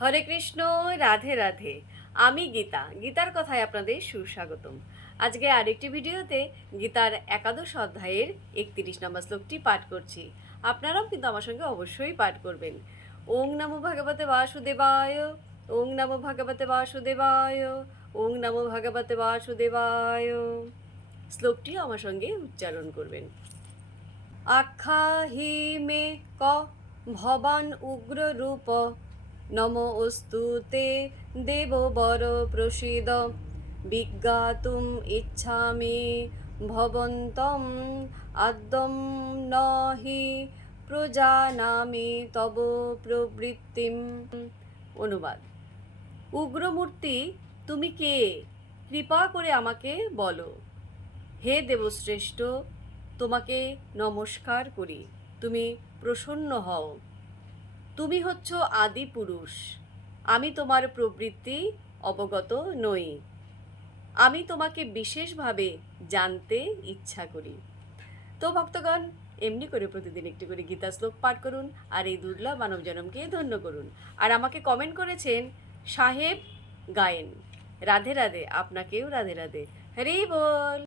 হরে কৃষ্ণ, রাধে রাধে। আমি গীতা, গীতার কথায় আপনাদের সুস্বাগতম। আজকে আরেকটি ভিডিওতে গীতার একাদশ অধ্যায়ের 31 নম্বর শ্লোকটি পাঠ করছি। আপনারাও কিন্তু আমার সঙ্গে অবশ্যই পাঠ করবেন। ওং নমো ভগবতে বাসুদেবায়, ওং নমো ভগবতে বাসুদেবায়, ওং নমো ভগবতে বাসুদেবায়। শ্লোকটিও আমার সঙ্গে উচ্চারণ করবেন। আখ্যাহি মে ক ভবান উগ্র রূপ, নমো অস্তু তে দেববর প্রসীদ, বিজ্ঞাতুম ইচ্ছামি ভবন্তম আদ্যম নহি প্রজানামি তব প্রবৃত্তিম। অনুবাদ: উগ্রমূর্তি, তুমি কে? কৃপা করে আমাকে বলো। হে দেবশ্রেষ্ঠ, তোমাকে নমস্কার করি, তুমি প্রসন্ন হও। তুমি হচ্ছ আদি পুরুষ, আমি তোমার প্রবৃত্তি অবগত নই। আমি তোমাকে বিশেষভাবে জানতে ইচ্ছা করি। তো ভক্তগণ, এমনি করে প্রতিদিন একটি করে গীতা শ্লোক পাঠ করুন আর এই দুর্লভ মানব জনমকে ধন্য করুন। আর আমাকে কমেন্ট করেছেন সাহেব গায়েন। রাধে রাধে, আপনাকেও রাধে রাধে। হরি বল।